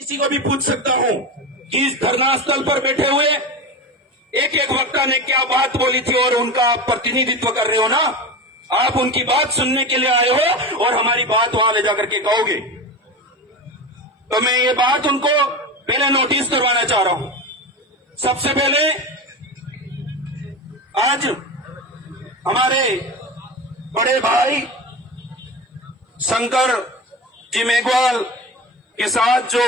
किसी को भी पूछ सकता हूं कि इस धरना स्थल पर बैठे हुए एक एक वक्ता ने क्या बात बोली थी और उनका आप प्रतिनिधित्व कर रहे हो ना। आप उनकी बात सुनने के लिए आए हो और हमारी बात वहां ले जाकर के कहोगे। तो मैं ये बात उनको पहले नोटिस करवाना चाह रहा हूं। सबसे पहले आज हमारे बड़े भाई शंकर जी मेघवाल के साथ जो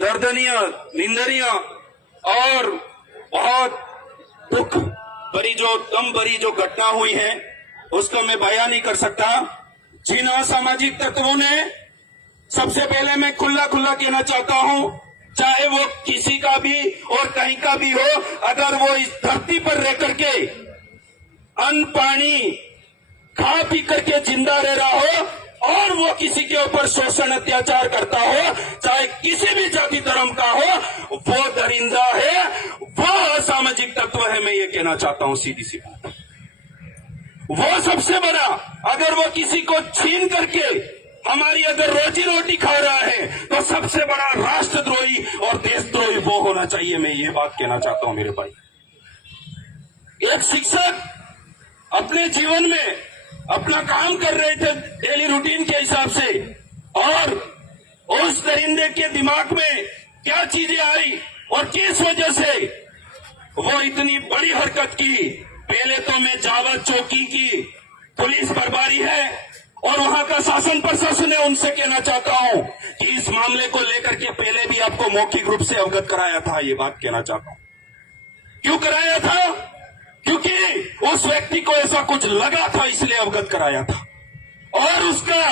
दर्दनीय, निंदनीय और बहुत दुख भरी जो गम भरी जो घटना हुई है उसको मैं बयान नहीं कर सकता। जिन असामाजिक तत्वों ने, सबसे पहले मैं खुला कहना चाहता हूं, चाहे वो किसी का भी और कहीं का भी हो, अगर वो इस धरती पर रह करके अन्न पानी खा पी करके जिंदा रह रहा हो और वो किसी के ऊपर शोषण अत्याचार करता हो, चाहे किसी भी जाति धर्म का हो, वो दरिंदा है, वो असामाजिक तत्व है। मैं ये कहना चाहता हूं सीधी सी बात। वो सबसे बड़ा, अगर वो किसी को छीन करके हमारी अगर रोजी रोटी खा रहा है तो सबसे बड़ा राष्ट्रद्रोही और देशद्रोही वो होना चाहिए। मैं ये बात कहना चाहता हूं मेरे भाई। एक शिक्षक अपने जीवन में अपना काम कर रहे थे डेली रूटीन के हिसाब से, और उस दरिंदे के दिमाग में क्या चीजें आई और किस वजह से वो इतनी बड़ी हरकत की। पहले तो मैं जावद चौकी की पुलिस बर्बारी है और वहां का शासन प्रशासन है, उनसे कहना चाहता हूं कि इस मामले को लेकर के पहले भी आपको मौखिक रूप से अवगत कराया था। ये बात कहना चाहता हूं। क्यों कराया था? क्योंकि उस व्यक्ति को ऐसा कुछ लगा था, इसलिए अवगत कराया था। और उसका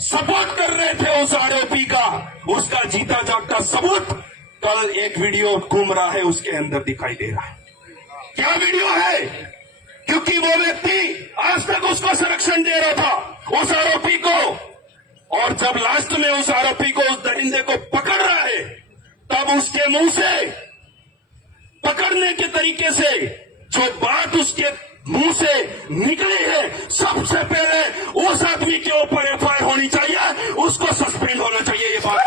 सपोर्ट कर रहे थे उस आरोपी का, उसका जीता जागता सबूत कल एक वीडियो घूम रहा है, उसके अंदर दिखाई दे रहा है। क्या वीडियो है? क्योंकि वो व्यक्ति आज तक उसको संरक्षण दे रहा था उस आरोपी को, और जब लास्ट में उस आरोपी को, उस दरिंदे को पकड़ रहा है, तब उसके मुंह से, पकड़ने के तरीके से जो बात उसके मुंह से निकली है, सबसे पहले उस आदमी के ऊपर एफआईआर होनी चाहिए, उसको सस्पेंड होना चाहिए। ये बात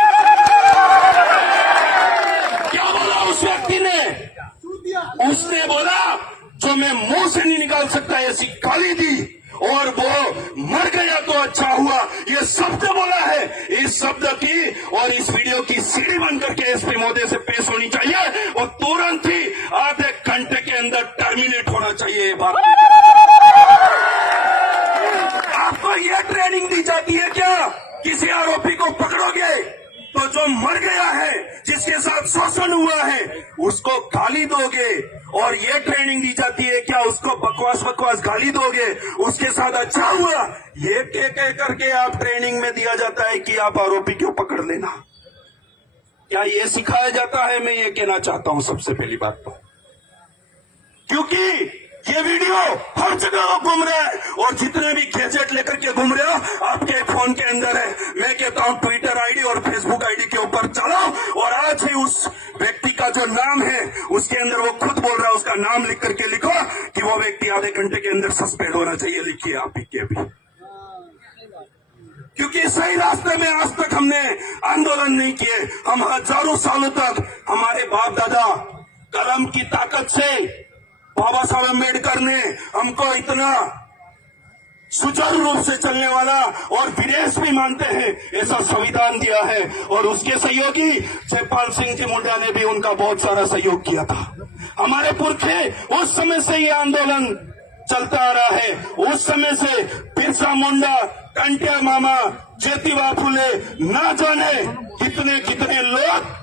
क्या बोला उस व्यक्ति ने? उसने बोला जो मैं मुंह से नहीं निकाल सकता, ऐसी गाली दी, और वो मर गया तो अच्छा हुआ, ये शब्द बोला है। इस शब्द की और इस वीडियो की सीडी बन करके एसपी महोदय से पेश होनी चाहिए और तुरंत ही आधे घंटे के अंदर टर्मिनेट होना चाहिए। ये बात आपको ये ट्रेनिंग दी जाती है क्या? किसी आरोपी को पकड़ोगे तो जो मर गया है, जिसके साथ शोषण हुआ है, उसको गाली दोगे, और ये ट्रेनिंग दी जाती है क्या? उसको बकवास गाली दोगे, उसके साथ अच्छा हुआ, ये कह करके आप ट्रेनिंग में दिया जाता है कि आप आरोपी को पकड़ लेना। क्या ये सिखाया जाता है? मैं ये कहना चाहता हूं सबसे पहली बात तो, क्योंकि ये वीडियो हर जगह घूम रहा है और जितने भी गैजेट लेकर के घूम रहे हो आपके फोन के अंदर है। मैं कहता हूं ट्विटर आईडी और फेसबुक आईडी के ऊपर चलो और आज ही उस व्यक्ति का जो नाम है उसके अंदर वो खुद बोल रहा है, उसका नाम लिख करके लिखो कि वो व्यक्ति आधे घंटे के अंदर सस्पेंड होना चाहिए। लिखिए आप के भी, क्योंकि सही रास्ते में आज तक हमने आंदोलन नहीं किए। हम हजारों सालों तक हमारे बाप दादा कलम की ताकत से, बाबा साहब अम्बेडकर ने हमको इतना सुचारू रूप से चलने वाला और विदेश भी मानते हैं ऐसा संविधान दिया है, और उसके सहयोगी जयपाल सिंह जी मुंडा ने भी उनका बहुत सारा सहयोग किया था। हमारे पुरखे उस समय से ये आंदोलन चलता आ रहा है, उस समय से बिरसा मुंडा, कंटिया मामा, ज्योतिबा फुले, ना जाने कितने लोग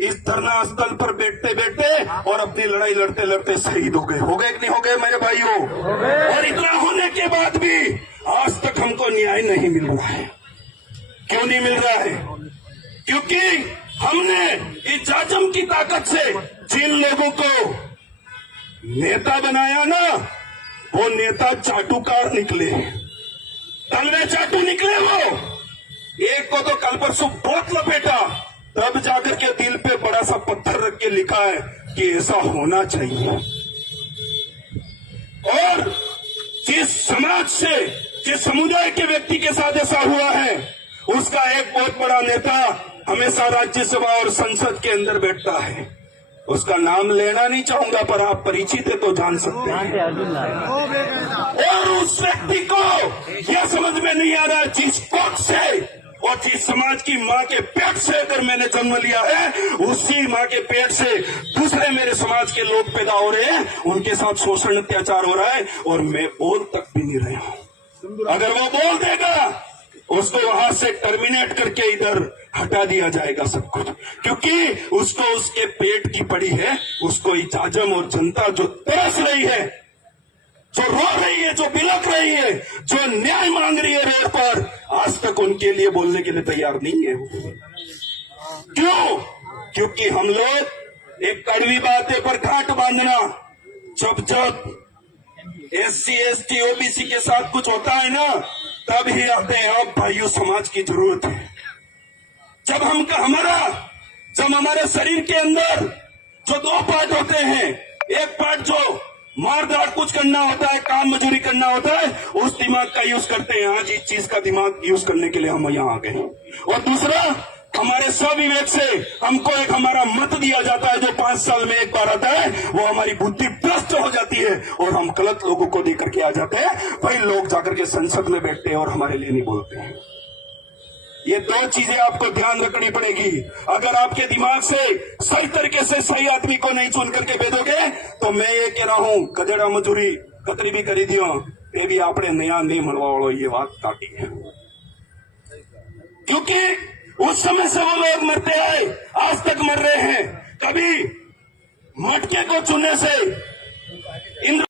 इस धरना स्थल पर बैठते बैठते और अपनी लड़ाई लड़ते लड़ते शहीद हो गए कि नहीं हो गए मेरे भाइयों? और इतना होने के बाद भी आज तक हमको न्याय नहीं मिल रहा है। क्यों नहीं मिल रहा है? क्योंकि हमने इस जाजम की ताकत से जिन लोगों को नेता बनाया ना, वो नेता चाटुकार निकले, तलवे चाटू निकले। वो एक को तो कल परसों बहुत लपेटा, तब जाकर के दिल पे बड़ा सा पत्थर रख के लिखा है कि ऐसा होना चाहिए। और जिस समाज से, जिस समुदाय के व्यक्ति के साथ ऐसा हुआ है, उसका एक बहुत बड़ा नेता हमेशा राज्यसभा और संसद के अंदर बैठता है, उसका नाम लेना नहीं चाहूंगा, पर आप परिचित है तो जान सकते हैं। और उस व्यक्ति को यह समझ में नहीं आ रहा है जिस कोख से और जिस समाज की मां के पेट से अगर मैंने जन्म लिया है, उसी मां के पेट से दूसरे मेरे समाज के लोग पैदा हो रहे हैं, उनके साथ शोषण अत्याचार हो रहा है और मैं बोल तक भी नहीं रहा हूं। अगर वो बोल देगा, उसको वहां से टर्मिनेट करके इधर हटा दिया जाएगा सब कुछ, क्योंकि उसको उसके पेट की पड़ी है। उसको इजाजम और जनता जो तरस रही है, जो रो रही है, जो बिलक रही है, जो न्याय मांग रही है रोड पर, आज तक उनके लिए बोलने के लिए तैयार नहीं है। क्यों? क्योंकि हम लोग एक कड़वी बातें पर घाट बांधना, जब SC ST OBC के साथ कुछ होता है ना, तब ही आते हैं आप भाइयों समाज की जरूरत है। जब हमारे शरीर के अंदर जो 2 पार्ट होते हैं, एक पार्ट जो मारदार कुछ करना होता है, काम मजूरी करना होता है, उस दिमाग का यूज करते हैं। आज इस चीज का दिमाग यूज करने के लिए हम यहाँ आ गए। और दूसरा, हमारे स्वविवेक से हमको एक हमारा मत दिया जाता है जो 5 साल में एक बार आता है, वो हमारी बुद्धि भ्रष्ट हो जाती है और हम गलत लोगों को देकर के आ जाते हैं। भाई लोग जाकर के संसद में बैठते हैं और हमारे लिए नहीं बोलते हैं। ये 2 चीजें आपको ध्यान रखनी पड़ेगी। अगर आपके दिमाग से सही तरीके से सही आदमी को नहीं चुन करके भेजोगे, तो मैं ये कह रहा हूं, गजड़ा मजूरी कतरी भी करी दियो, ये भी आपने नया नहीं मनवा वालों ये बात काटी है। क्योंकि उस समय से वो लोग मरते आए, आज तक मर रहे हैं। कभी मटके को चुनने से